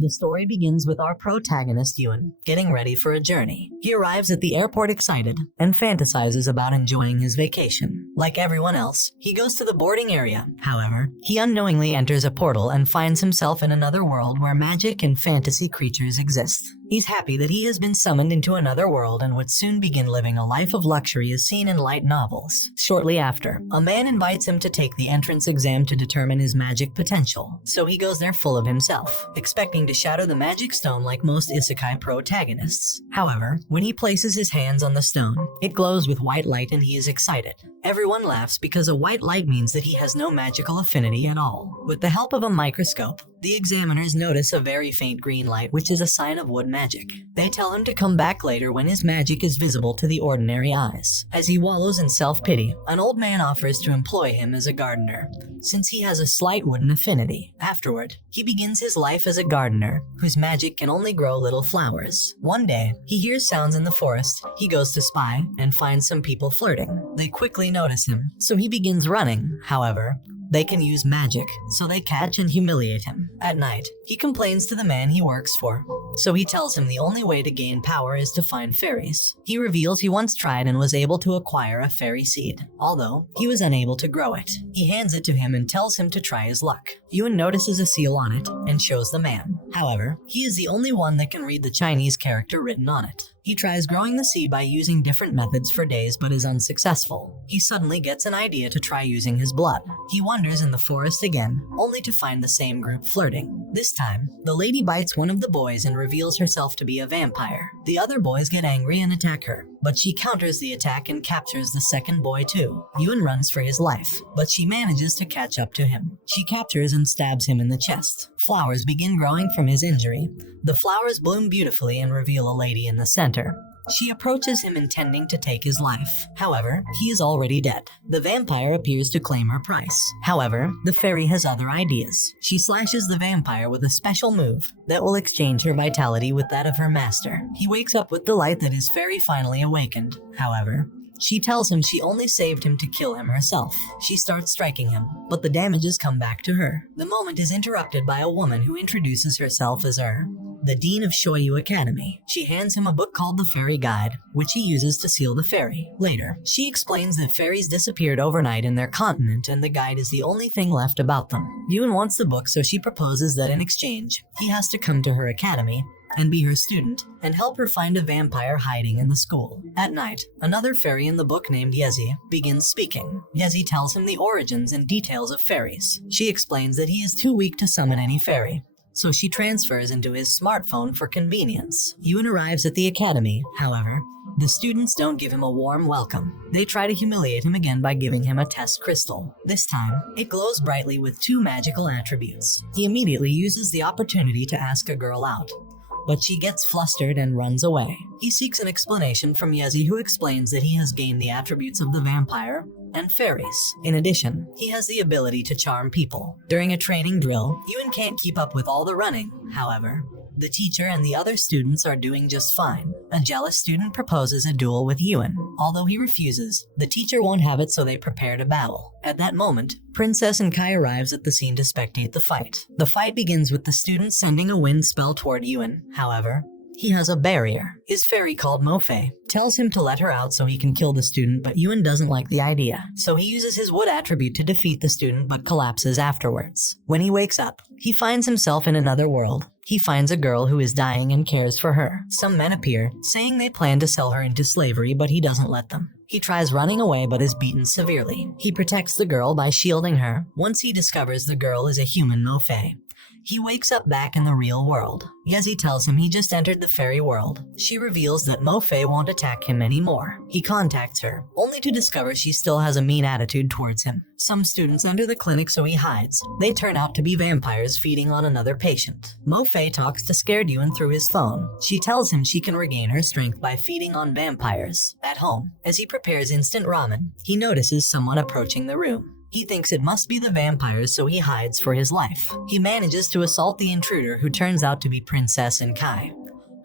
The story begins with our protagonist Yuan getting ready for a journey. He arrives at the airport excited and fantasizes about enjoying his vacation. Like everyone else, he goes to the boarding area. However, he unknowingly enters a portal and finds himself in another world where magic and fantasy creatures exist. He's happy that he has been summoned into another world and would soon begin living a life of luxury as seen in light novels. Shortly after, a man invites him to take the entrance exam to determine his magic potential, so he goes there full of himself, expecting to shatter the magic stone like most isekai protagonists. However, when he places his hands on the stone, it glows with white light and he is excited. Everyone laughs because a white light means that he has no magical affinity at all. With the help of a microscope, the examiners notice a very faint green light, which is a sign of wood magic. They tell him to come back later when his magic is visible to the ordinary eyes. As he wallows in self-pity, an old man offers to employ him as a gardener, since he has a slight wooden affinity. Afterward, he begins his life as a gardener, whose magic can only grow little flowers. One day, he hears sounds in the forest. He goes to spy and finds some people flirting. They quickly notice him, so he begins running. However, they can use magic, so they catch and humiliate him. At night, he complains to the man he works for, so he tells him the only way to gain power is to find fairies. He reveals he once tried and was able to acquire a fairy seed, although he was unable to grow it. He hands it to him and tells him to try his luck. Yuan notices a seal on it and shows the man. However, he is the only one that can read the Chinese character written on it. He tries growing the seed by using different methods for days but is unsuccessful. He suddenly gets an idea to try using his blood. He wanders in the forest again, only to find the same group flirting. This time, the lady bites one of the boys and reveals herself to be a vampire. The other boys get angry and attack her, but she counters the attack and captures the second boy too. Yuan runs for his life, but she manages to catch up to him. She captures and stabs him in the chest. Flowers begin growing from his injury. The flowers bloom beautifully and reveal a lady in the center. She approaches him intending to take his life. However, he is already dead. The vampire appears to claim her price. However, the fairy has other ideas. She slashes the vampire with a special move that will exchange her vitality with that of her master. He wakes up with delight that his fairy finally awakened. However, she tells him she only saved him to kill him herself. She starts striking him, but the damages come back to her. The moment is interrupted by a woman who introduces herself as the Dean of Shuo Yue Academy. She hands him a book called the Fairy Guide, which he uses to seal the fairy. Later, she explains that fairies disappeared overnight in their continent and the guide is the only thing left about them. Yuan wants the book, so she proposes that in exchange, he has to come to her academy and be her student, and help her find a vampire hiding in the school. At night, another fairy in the book named Yezi begins speaking. Yezi tells him the origins and details of fairies. She explains that he is too weak to summon any fairy, so she transfers into his smartphone for convenience. Yuan arrives at the academy. However, the students don't give him a warm welcome. They try to humiliate him again by giving him a test crystal. This time, it glows brightly with 2 magical attributes. He immediately uses the opportunity to ask a girl out, but she gets flustered and runs away. He seeks an explanation from Yezi, who explains that he has gained the attributes of the vampire and fairies. In addition, he has the ability to charm people. During a training drill, Yuan can't keep up with all the running. However, the teacher and the other students are doing just fine. A jealous student proposes a duel with Yuan. Although he refuses, the teacher won't have it, so they prepare to battle. At that moment, Princess and Kai arrives at the scene to spectate the fight. The fight begins with the student sending a wind spell toward Yuan. However, he has a barrier. His fairy called Mofei tells him to let her out so he can kill the student, but Yuan doesn't like the idea. So he uses his wood attribute to defeat the student but collapses afterwards. When he wakes up, he finds himself in another world. He finds a girl who is dying and cares for her. Some men appear, saying they plan to sell her into slavery, but he doesn't let them. He tries running away but is beaten severely. He protects the girl by shielding her. Once he discovers the girl is a human Mofei, he wakes up back in the real world. Yezi tells him he just entered the fairy world. She reveals that Mofei won't attack him anymore. He contacts her, only to discover she still has a mean attitude towards him. Some students enter the clinic, so he hides. They turn out to be vampires feeding on another patient. Mofei talks to scared Yuan through his phone. She tells him she can regain her strength by feeding on vampires. At home, as he prepares instant ramen, he notices someone approaching the room. He thinks it must be the vampires, so he hides for his life. He manages to assault the intruder, who turns out to be Princess and Kai,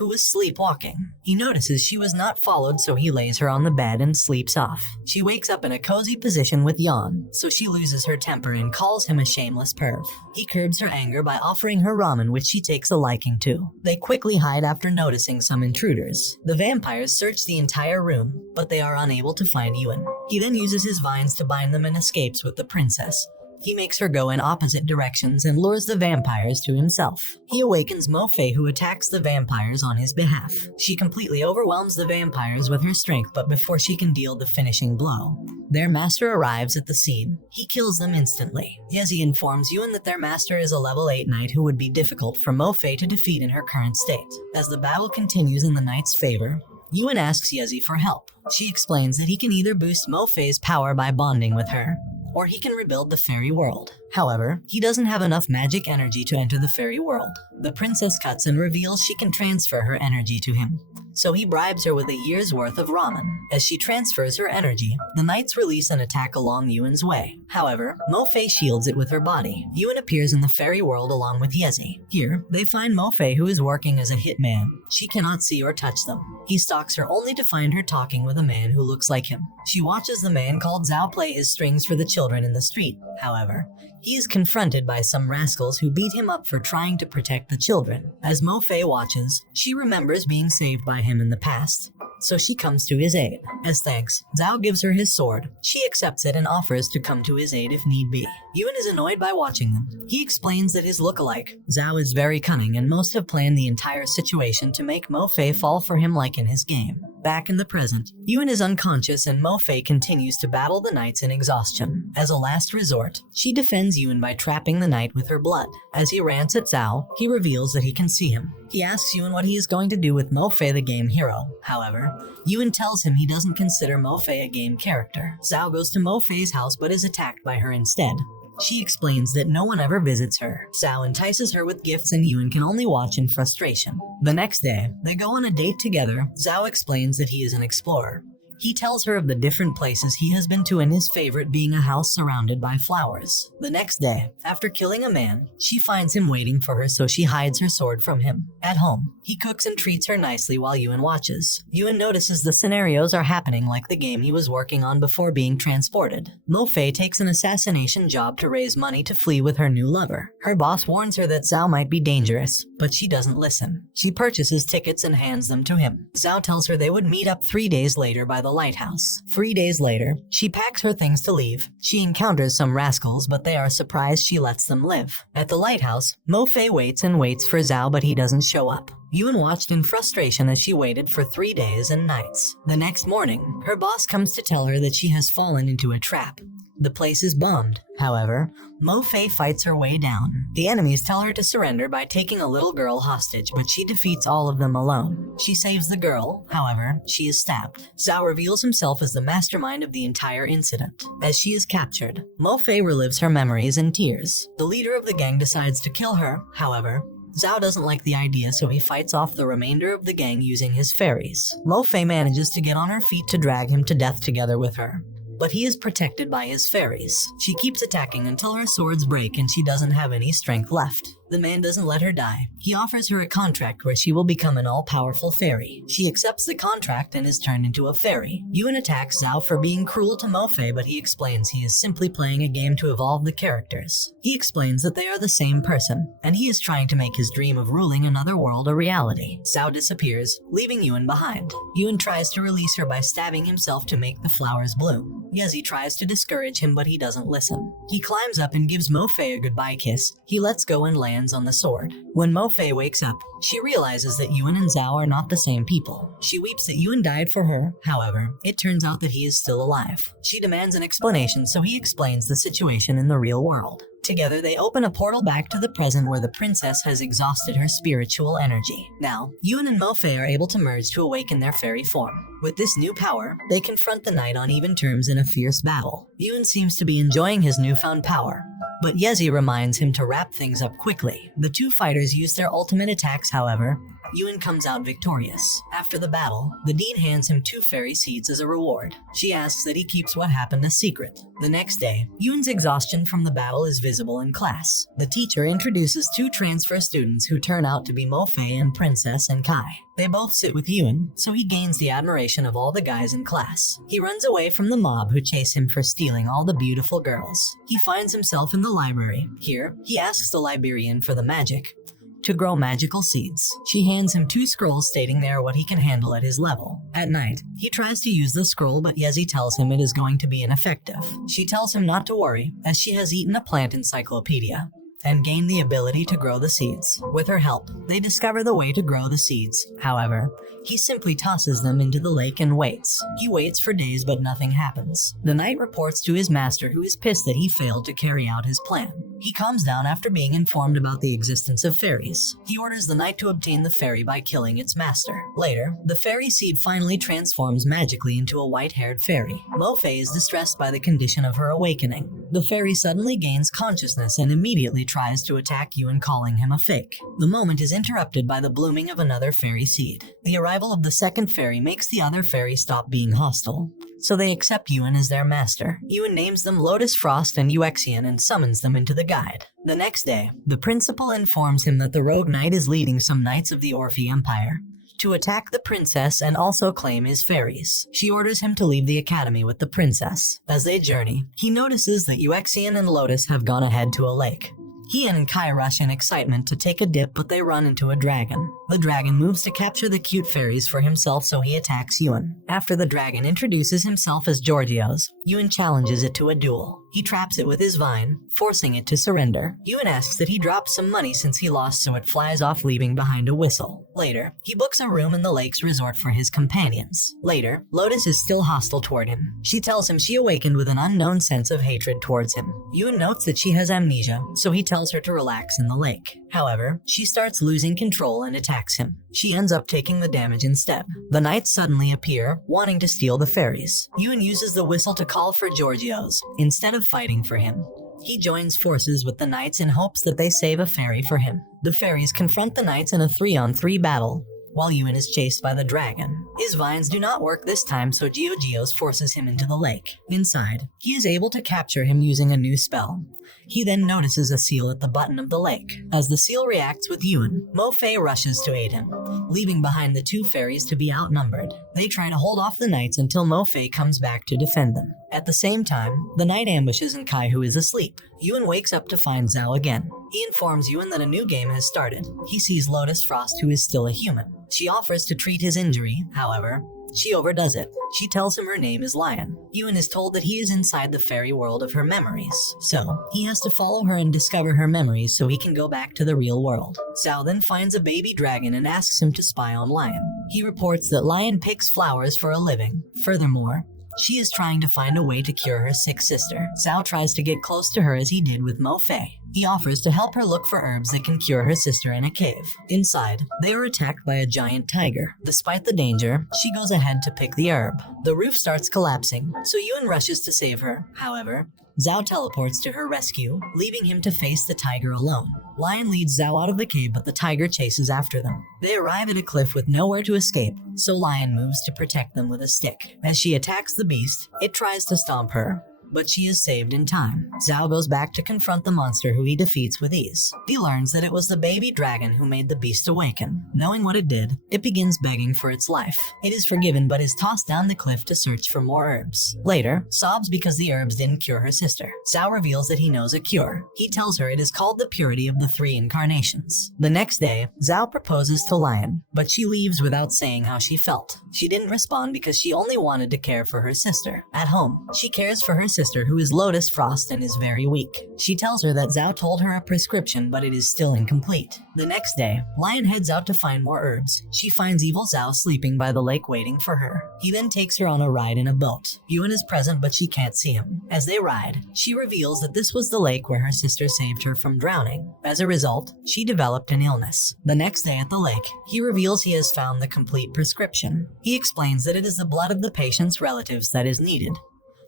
who was sleepwalking. He notices she was not followed, so he lays her on the bed and sleeps off. She wakes up in a cozy position with Yuan, so she loses her temper and calls him a shameless perv. He curbs her anger by offering her ramen, which she takes a liking to. They quickly hide after noticing some intruders. The vampires search the entire room, but they are unable to find Yuan. He then uses his vines to bind them and escapes with the princess. He makes her go in opposite directions and lures the vampires to himself. He awakens Mo Fei, who attacks the vampires on his behalf. She completely overwhelms the vampires with her strength, but before she can deal the finishing blow, their master arrives at the scene. He kills them instantly. Yezi informs Yuan that their master is a level 8 knight who would be difficult for Mo Fei to defeat in her current state. As the battle continues in the knight's favor, Yuan asks Yezi for help. She explains that he can either boost Mo Fei's power by bonding with her, or he can rebuild the fairy world. However, he doesn't have enough magic energy to enter the fairy world. The princess cuts and reveals she can transfer her energy to him, so he bribes her with a year's worth of ramen. As she transfers her energy, the knights release an attack along Yuan's way. However, Mo Fei shields it with her body. Yuan appears in the fairy world along with Yezi. Here, they find Mo Fei, who is working as a hitman. She cannot see or touch them. He stalks her only to find her talking with a man who looks like him. She watches the man called Zhao play his strings for the children in the street. However, he is confronted by some rascals who beat him up for trying to protect the children. As Mo Fei watches, she remembers being saved by him in the past, so she comes to his aid. As thanks, Zhao gives her his sword. She accepts it and offers to come to his aid if need be. Yuan is annoyed by watching them. He explains that his lookalike, Zhao, is very cunning and must have planned the entire situation to make Mo Fei fall for him like in his game. Back in the present, Yuan is unconscious and Mo Fei continues to battle the knights in exhaustion. As a last resort, she defends Yuan by trapping the knight with her blood. As he rants at Zhao, he reveals that he can see him. He asks Yuan what he is going to do with Mo Fei, the game hero. However, Yuan tells him he doesn't consider Mo Fei a game character. Zhao goes to Mo Fei's house but is attacked by her instead. She explains that no one ever visits her. Zhao entices her with gifts and Yuan can only watch in frustration. The next day, they go on a date together. Zhao explains that he is an explorer. He tells her of the different places he has been to and his favorite being a house surrounded by flowers. The next day, after killing a man, she finds him waiting for her, so she hides her sword from him. At home, he cooks and treats her nicely while Yuan watches. Yuan notices the scenarios are happening like the game he was working on before being transported. Mo Fei takes an assassination job to raise money to flee with her new lover. Her boss warns her that Zhao might be dangerous, but she doesn't listen. She purchases tickets and hands them to him. Zhao tells her they would meet up 3 days later by the lighthouse. 3 days later, she packs her things to leave. She encounters some rascals, but they are surprised she lets them live. At the lighthouse, Mo Fei waits and waits for Zhao, but he doesn't show up. Yuan watched in frustration as she waited for 3 days and nights. The next morning, her boss comes to tell her that she has fallen into a trap. The place is bombed. However, Mo Fei fights her way down. The enemies tell her to surrender by taking a little girl hostage, but she defeats all of them alone. She saves the girl, however, she is stabbed. Zhao reveals himself as the mastermind of the entire incident. As she is captured, Mo Fei relives her memories in tears. The leader of the gang decides to kill her, however, Zhao doesn't like the idea, so he fights off the remainder of the gang using his fairies. Mo Fei manages to get on her feet to drag him to death together with her, but he is protected by his fairies. She keeps attacking until her swords break and she doesn't have any strength left. The man doesn't let her die. He offers her a contract where she will become an all-powerful fairy. She accepts the contract and is turned into a fairy. Yuan attacks Zhao for being cruel to Mo Fei, but he explains he is simply playing a game to evolve the characters. He explains that they are the same person, and he is trying to make his dream of ruling another world a reality. Zhao disappears, leaving Yuan behind. Yuan tries to release her by stabbing himself to make the flowers bloom. Yezi tries to discourage him, but he doesn't listen. He climbs up and gives Mo Fei a goodbye kiss. He lets go and lands on the sword. When Mo Fei wakes up, she realizes that Yuan and Zhao are not the same people. She weeps that Yuan died for her. However, it turns out that he is still alive. She demands an explanation, so he explains the situation in the real world. Together, they open a portal back to the present where the princess has exhausted her spiritual energy. Now, Yuan and Mo Fei are able to merge to awaken their fairy form. With this new power, they confront the knight on even terms in a fierce battle. Yuan seems to be enjoying his newfound power, but Yezi reminds him to wrap things up quickly. The two fighters use their ultimate attacks, however. Yuan comes out victorious. After the battle, the dean hands him 2 fairy seeds as a reward. She asks that he keeps what happened a secret. The next day, Yuan's exhaustion from the battle is visible in class. The teacher introduces 2 transfer students who turn out to be Mo Fei and Princess and Kai. They both sit with Yuan, so he gains the admiration of all the guys in class. He runs away from the mob who chase him for stealing all the beautiful girls. He finds himself in the library. Here, he asks the librarian for the magic to grow magical seeds. She hands him 2 scrolls stating they are what he can handle at his level. At night, he tries to use the scroll, but Yezi tells him it is going to be ineffective. She tells him not to worry, as she has eaten a plant encyclopedia and gained the ability to grow the seeds. With her help, they discover the way to grow the seeds. However, he simply tosses them into the lake and waits. He waits for days, but nothing happens. The knight reports to his master, who is pissed that he failed to carry out his plan. He calms down after being informed about the existence of fairies. He orders the knight to obtain the fairy by killing its master. Later, the fairy seed finally transforms magically into a white-haired fairy. Mo Fei is distressed by the condition of her awakening. The fairy suddenly gains consciousness and immediately tries to attack Yuan, calling him a fake. The moment is interrupted by the blooming of another fairy seed. The arrival of the second fairy makes the other fairy stop being hostile, so they accept Yuan as their master. Yuan names them Lotus Frost and Uxian and summons them into the guide. The next day, the principal informs him that the rogue knight is leading some knights of the Orphi Empire to attack the princess and also claim his fairies. She orders him to leave the academy with the princess. As they journey, he notices that Uxian and Lotus have gone ahead to a lake. He and Kai rush in excitement to take a dip, but they run into a dragon. The dragon moves to capture the cute fairies for himself, so he attacks Yuan. After the dragon introduces himself as Giorgio's, Yuan challenges it to a duel. He traps it with his vine, forcing it to surrender. Yuan asks that he drop some money since he lost, so it flies off, leaving behind a whistle. Later, he books a room in the lake's resort for his companions. Later, Lotus is still hostile toward him. She tells him she awakened with an unknown sense of hatred towards him. Yuan notes that she has amnesia, so he tells her to relax in the lake. However, she starts losing control and attacks him. She ends up taking the damage instead. The knights suddenly appear, wanting to steal the fairies. Yuan uses the whistle to call for Giorgio's, instead of fighting for him. He joins forces with the knights in hopes that they save a fairy for him. The fairies confront the knights in a 3-on-3 battle, while Yuan is chased by the dragon. His vines do not work this time, so Giorgio's forces him into the lake. Inside, he is able to capture him using a new spell. He then notices a seal at the bottom of the lake. As the seal reacts with Yuan, Mo Fei rushes to aid him, leaving behind the 2 fairies to be outnumbered. They try to hold off the knights until Mo Fei comes back to defend them. At the same time, the knight ambushes Kai, who is asleep. Yuan wakes up to find Zhao again. He informs Yuan that a new game has started. He sees Lotus Frost, who is still a human. She offers to treat his injury, however, she overdoes it. She tells him her name is Lion. Yuan is told that he is inside the fairy world of her memories, so he has to follow her and discover her memories so he can go back to the real world. Zhao then finds a baby dragon and asks him to spy on Lion. He reports that Lion picks flowers for a living. Furthermore, she is trying to find a way to cure her sick sister. Zhao tries to get close to her as he did with Mo Fei. He offers to help her look for herbs that can cure her sister in a cave. Inside, they are attacked by a giant tiger. Despite the danger, she goes ahead to pick the herb. The roof starts collapsing, so Yuan rushes to save her. However, Zhao teleports to her rescue, leaving him to face the tiger alone. Lion leads Zhao out of the cave, but the tiger chases after them. They arrive at a cliff with nowhere to escape, so Lion moves to protect them with a stick. As she attacks the beast, it tries to stomp her, but she is saved in time. Zhao goes back to confront the monster, who he defeats with ease. He learns that it was the baby dragon who made the beast awaken. Knowing what it did, it begins begging for its life. It is forgiven but is tossed down the cliff to search for more herbs. Later, sobs because the herbs didn't cure her sister. Zhao reveals that he knows a cure. He tells her it is called the purity of the 3 incarnations. The next day, Zhao proposes to Lion, but she leaves without saying how she felt. She didn't respond because she only wanted to care for her sister. At home, she cares for her sister, who is Lotus Frost and is very weak. She tells her that Zhao told her a prescription, but it is still incomplete. The next day, Lion heads out to find more herbs. She finds evil Zhao sleeping by the lake waiting for her. He then takes her on a ride in a boat. Yuan is present, but she can't see him. As they ride, she reveals that this was the lake where her sister saved her from drowning. As a result, she developed an illness. The next day at the lake, he reveals he has found the complete prescription. He explains that it is the blood of the patient's relatives that is needed.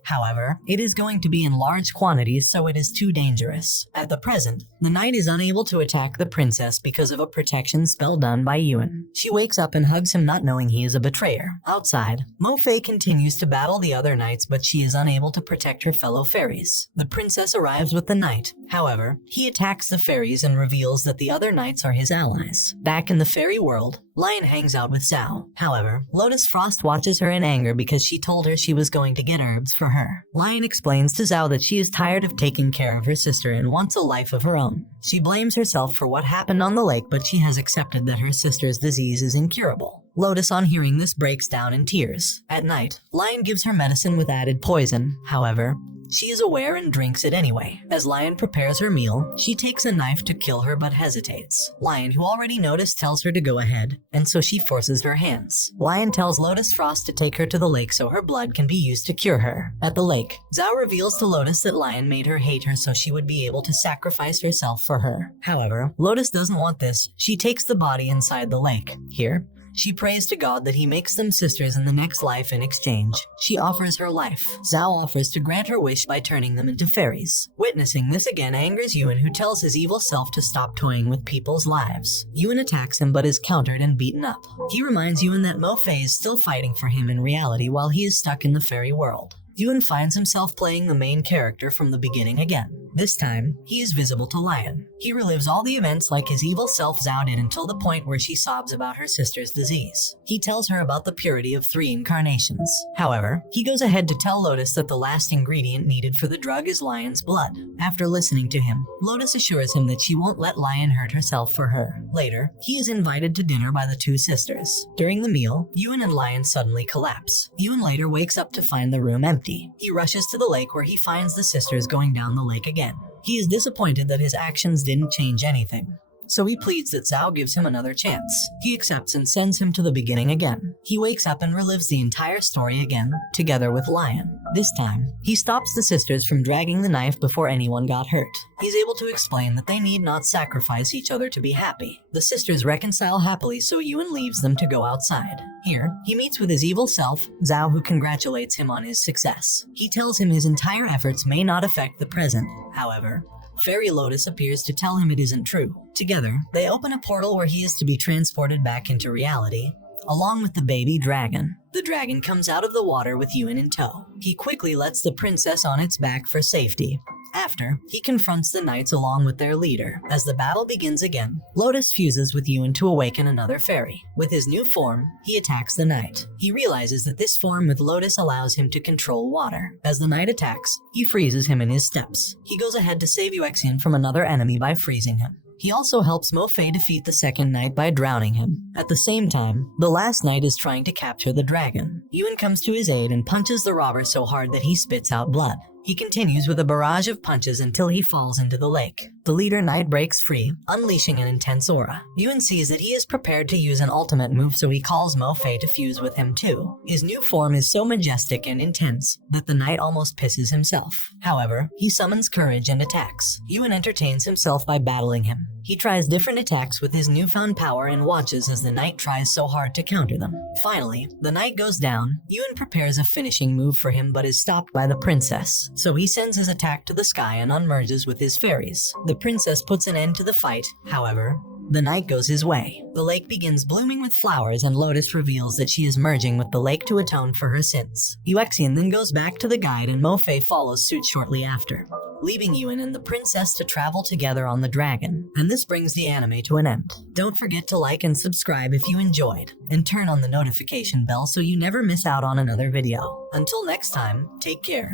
However, it is going to be in large quantities, so it is too dangerous. At the present, the knight is unable to attack the princess because of a protection spell done by Yuan. She wakes up and hugs him, not knowing he is a betrayer. Outside, Mo Fei continues to battle the other knights, but she is unable to protect her fellow fairies. The princess arrives with the knight. However, he attacks the fairies and reveals that the other knights are his allies. Back in the fairy world, Lion hangs out with Zhao. However, Lotus Frost watches her in anger because she told her she was going to get herbs for her. Lion explains to Zhao that she is tired of taking care of her sister and wants a life of her own. She blames herself for what happened on the lake, but she has accepted that her sister's disease is incurable. Lotus, on hearing this, breaks down in tears. At night, Lion gives her medicine with added poison. However, she is aware and drinks it anyway. As Lion prepares her meal, she takes a knife to kill her but hesitates. Lion, who already noticed, tells her to go ahead, and so she forces her hands. Lion tells Lotus Frost to take her to the lake so her blood can be used to cure her. At the lake, Zhao reveals to Lotus that Lion made her hate her so she would be able to sacrifice herself for her. However, Lotus doesn't want this. She takes the body inside the lake. Here, she prays to God that he makes them sisters in the next life. In exchange, she offers her life. Zhao offers to grant her wish by turning them into fairies. Witnessing this again angers Yuan, who tells his evil self to stop toying with people's lives. Yuan attacks him but is countered and beaten up. He reminds Yuan that Mo Fei is still fighting for him in reality while he is stuck in the fairy world. Yuan finds himself playing the main character from the beginning again. This time, he is visible to Lion. He relives all the events like his evil self Zhao did until the point where she sobs about her sister's disease. He tells her about the purity of 3 incarnations. However, he goes ahead to tell Lotus that the last ingredient needed for the drug is Lion's blood. After listening to him, Lotus assures him that she won't let Lion hurt herself for her. Later, he is invited to dinner by the 2 sisters. During the meal, Yuan and Lion suddenly collapse. Yuan later wakes up to find the room empty. He rushes to the lake where he finds the sisters going down the lake again. He is disappointed that his actions didn't change anything, so he pleads that Zhao gives him another chance. He accepts and sends him to the beginning again. He wakes up and relives the entire story again, together with Lion. This time, he stops the sisters from dragging the knife before anyone got hurt. He's able to explain that they need not sacrifice each other to be happy. The sisters reconcile happily, so Yuan leaves them to go outside. Here, he meets with his evil self, Zhao, who congratulates him on his success. He tells him his entire efforts may not affect the present. However, Fairy Lotus appears to tell him it isn't true. Together, they open a portal where he is to be transported back into reality, along with the baby dragon. The dragon comes out of the water with Yuan in tow. He quickly lets the princess on its back for safety. After, he confronts the knights along with their leader. As the battle begins again, Lotus fuses with Yuan to awaken another fairy. With his new form, he attacks the knight. He realizes that this form with Lotus allows him to control water. As the knight attacks, he freezes him in his steps. He goes ahead to save Yuexian from another enemy by freezing him. He also helps Mo Fei defeat the second knight by drowning him. At the same time, the last knight is trying to capture the dragon. Yuan comes to his aid and punches the robber so hard that he spits out blood. He continues with a barrage of punches until he falls into the lake. The leader knight breaks free, unleashing an intense aura. Yuan sees that he is prepared to use an ultimate move, so he calls Mo Fei to fuse with him too. His new form is so majestic and intense that the knight almost pisses himself. However, he summons courage and attacks. Yuan entertains himself by battling him. He tries different attacks with his newfound power and watches as the knight tries so hard to counter them. Finally, the knight goes down. Yuan prepares a finishing move for him but is stopped by the princess, so he sends his attack to the sky and unmerges with his fairies. The princess puts an end to the fight. However, the knight goes his way. The lake begins blooming with flowers and Lotus reveals that she is merging with the lake to atone for her sins. Yuexian then goes back to the guide and Mo Fei follows suit shortly after, leaving Yuan and the princess to travel together on the dragon. And this brings the anime to an end. Don't forget to like and subscribe if you enjoyed, and turn on the notification bell so you never miss out on another video. Until next time, take care.